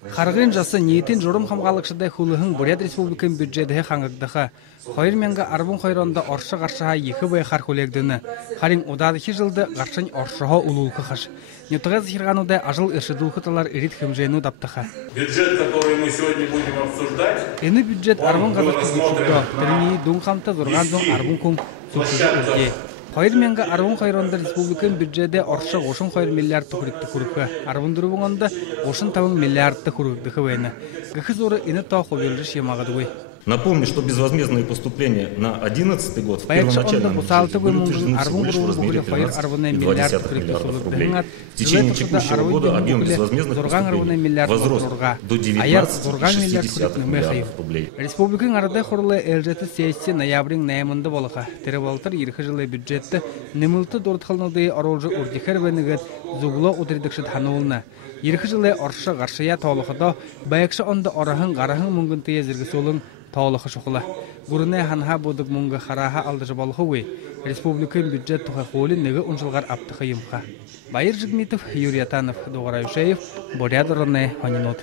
Харгын жасы ниетин журум хамгаалыкчыдай хулыхын Бурят Республикын бюджеті хаңгыдыға. Хойыр менгі арбун хойронда оршы қаршыға екі бай қар хулегдіні. Харин удадығы жылды қаршын оршыға улулқы қаш. Нетуға зихирғанудай ажыл иршидулқыталар ирит хымжайну таптыға. Бюджет, который мы сегодня будем обсуждать, Эни бюджет арбун қазырқы бүкшүдо. Тірмейі дұн қамта зорған дұн арбун кум сүрсізі үрге. Хойыр менгі арбун хойронда республикын бюджеті оршы 30 хойыр миллиардты хүрікті хүрікі. Арбун дұрыбыңында 30 миллиардты хүрікті вайны. Гіхі зоры ині тау хобелжі шемағады ғой. Напомню, что безвозмездные поступления на 2011 год в первоначальном бюджете были утверждены всего лишь в размере 13,2 миллиардов рублей. В течение текущего года объем безвозмездных поступлений возрос до 19,6 миллиардов рублей. Республикан арада хорлы элжеті сессия ноябрин наямында болыға. Теревалтыр ерхі жылы бюджетті немылты дұртқылынуды оролжы үрдекер бәнігіт зуғылы отырдықшыд хануылына. Ерхі жылы оршы ғаршая таулықыда байықшы онда орахын ғарахын мүнгінті езіргі солын таулықы шоқылы. Гүріне ханха бұдық мүнгі қараға алдыжы балығы өй. Республикан бюджет тұқай қолы неге ұншылғар аптықы емқа. Байыр Жигмитов, Юрий Атанов, Доғырай Ушеев, Бурят Ронне, Ханинот.